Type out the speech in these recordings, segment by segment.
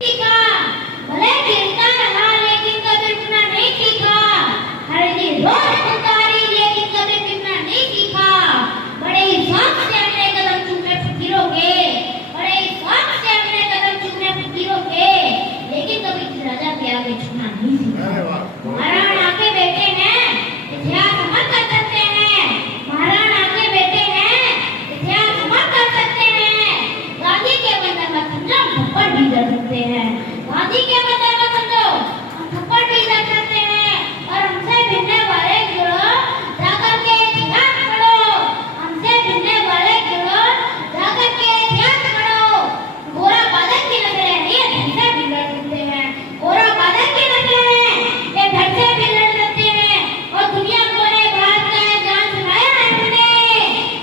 सीखा, भले गिरता रहा लेकिन कभी उठना नहीं सीखा। हर दिन रोज उतारी लेकिन कभी गिरना नहीं सीखा। बड़े ही शौक से अपने कदम चूमे फकीरों के, बड़े ही शौक से अपने कदम चूमे फकीरों के, लेकिन कभी राजा के आगे झुकना नहीं सीखा। महाराणा के बेटे हैं, इतिहास मत कर सकते हैं। महाराणा के बेटे हैं, इतिहास मत कर सकते हैं। गांधी के बंदर मत समझो, थप्पड़ भी दे सकते हैं। गांधी के बंदर मत समझो, हम थप्पड़ भी दे सकते हैं। और हमसे भिड़ने वाले गिरोह जाकर के इतिहास पढ़ो। हमसे भिड़ने वाले गिरोह जाकर के इतिहास पढ़ो। गोरा बादल की नजरें हैं, ये धड़ से भी लड़ सकते हैं। गोरा बादल की नजरें हैं, ये धड़ से भी लड़ सकते हैं। और दुनिया को ने भारत का ये जान सुनाया है हमने।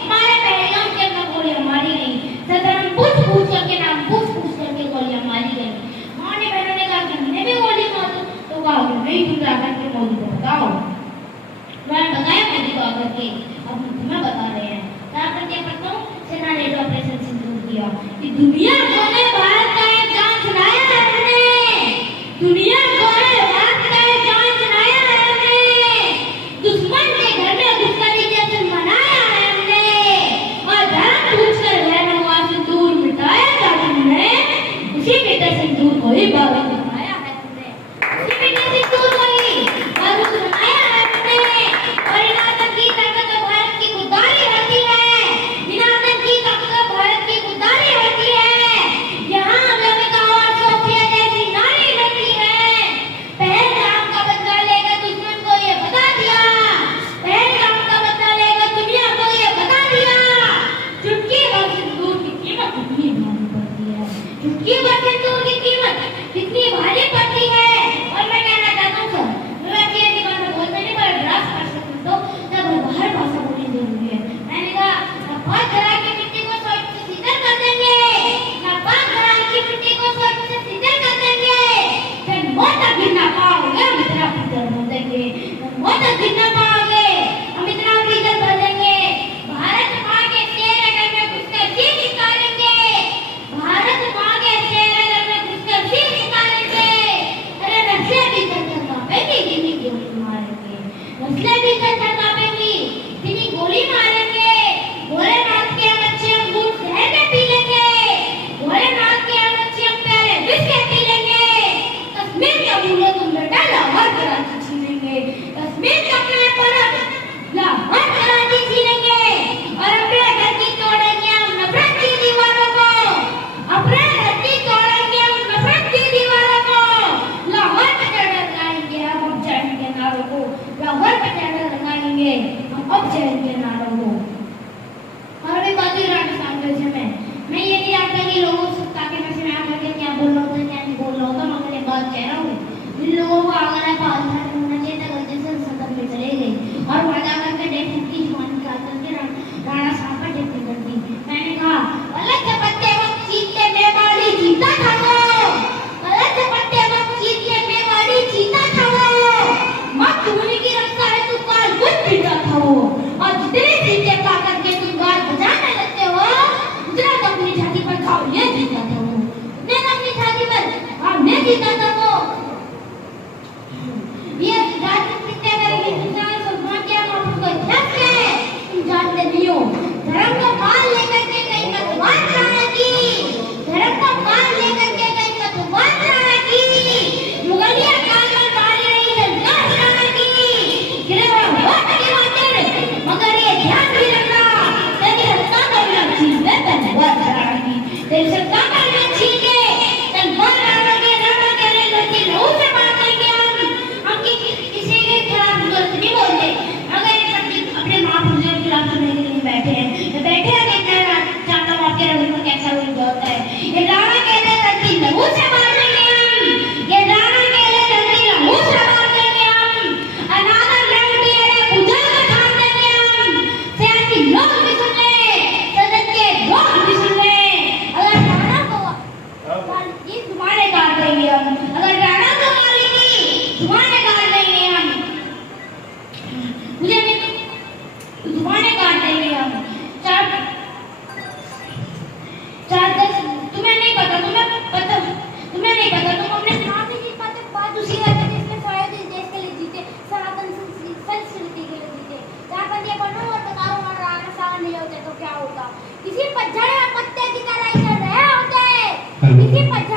हमारे पहलगाम के अंदर गोलियां मारी गई, सदन पूछ करके नाम पूछ करके गोलियां मारी गई। माँ ने बहनों ने कहा कि हमने भी गोली मार दो, तो कहा नहीं, तुम जाकर के मोदी को बताओ। मैं बताया मोदी को आकर के, अब हम तुम्हें बता रहे हैं। क्या करके बताऊं? सेना ने ऑपरेशन सिंदूर किया कि दुनिया को ने भारत का ये जान सुनाया है हमने। दुनिया को ने भारत का ये जान सुनाया है हमने। दुश्मन के घर में घुसकर जश्न मनाया है हमने। और धर्म पूछकर रहनुमा सिंदूर मिटाया था तुमने, उसी बेटे सिंदूर को ही बारूद बनाया है तुमने। उसी बेटे सिंदूर को ही बारूद बनाया है तुमने। और इन आतंकी ताकत भारत की खुददारी होती है। इन आतंकी ताकत भारत की खुददारी होती है। यहाँ अमेरिका और सोफिया जैसी नारी लड़ती है। पहलगाम का बदला लेकर दुश्मन को ये बता दिया। पहलगाम का बदला लेकर दुनिया को ये बता दिया। चुटकी भर सिंदूर की कीमत कितनी भारी पड़ती है। चुटकी भर सिंदूर की कीमत कितनी भारी पड़ती है। और मैं कहना चाहता हूँ सर, मैं ये दीवार में बोलते नहीं, पर ड्राफ्ट कर सकते तो तब बाहर भाषा बोलनी जरूरी है। मैंने कहा ना पाक घड़ा की मिट्टी को सोच से सीधा कर देंगे, ना पाक घड़ा की मिट्टी को सोच से सीधा कर देंगे। फिर मौत तक गिरना पाओगे, हम इतना भीतर भर देंगे। मौत तक गिरना पाओगे, हम इतना भीतर भर देंगे। भारत माँ के शेर अगर में घुसकर सिर निकालेंगे। भारत माँ के शेर अगर में घुसकर सिर निकालेंगे। अरे नस्लें भी थर कांपेंगी, जिन्हीं गोली मारेंगे। नस्लें भी थर कांपेंगी, जिन्हीं गोली मारेंगे। भोलेनाथ के हम अच्छे अंगूर शहर में पी लेंगे। भोलेनाथ के हम अच्छे हम प्यारे विस्की पी लेंगे। कश्मीर का भूलो तुम बेटा लाहौर कराची छीनेंगे। कश्मीर का प्यारे परब लाहौर कराची छीनेंगे। और अपने घर की तोड़ेंगे हम नफरत की दीवारों को। अपने घर की तोड़ेंगे हम नफरत की दीवारों को। लाहौर पे चढ़ लगाएंगे हम अब जैन के नारों को। लाहौर पे चढ़ लगाएंगे हम अब जैन के नारों को। और अभी बात ही राणा साहब में मैं ये नहीं जानता कि लोगों से ताकि मैं से आकर के क्या बोल रहा हूँ क्या नहीं बोल रहा हूँ, मगर एक बात कह रहा हूँ। जिन लोगों को अगर है पास होना चाहिए था गलती से सदन में चले गए और वहाँ जाकर के डेट की जुबान निकाल करके राणा साहब पर टिप्पणी कर दी। मैंने कहा गलत झपट्टे वक्त जीतते मैं बाड़ी जीता था वो। गलत झपट्टे वक्त जीतते मैं बाड़ी जीता था वो। मत धोनी की रफ्तार है तू काल कुछ जीता था वो। और जितने जीते पा करके तुम गाल बजाने लगते हो, उतना तो अपनी छाती पर खाओ ये जीता था वो। उतने तो अपनी छाती पर हमने जीता था वो। ये राजनीति क्या करेगी? इंसान सम्मान क्या मालूम कोई धर्म है, तुम जानते नहीं हो। धर्म को माल लेकर के कहीं मत बांध रहा की। धर्म को माल लेकर के कहीं मत बांध रहा की। मुगलिया काल में मारी रही सरकार रहा की। गिरवा वोट की खातिर, मगर ये ध्यान भी रखना तेरी सत्ता का भी चीज में तलवार चढ़ाएगी। तेरी सत्ता का भी छीन के तलवार राणा के नहीं पता, तुम अपने गांधी जी की बात उसी करते जिसने स्वराज इस देश के लिए जीते, सनातन संस्कृति के लिए जीते। झारखंड ये बनो और बताओ और राजस्थान नहीं होते तो क्या होता? किसी पतझड़ में पत्ते की तरह ही चल रहे होते, किसी पतझड़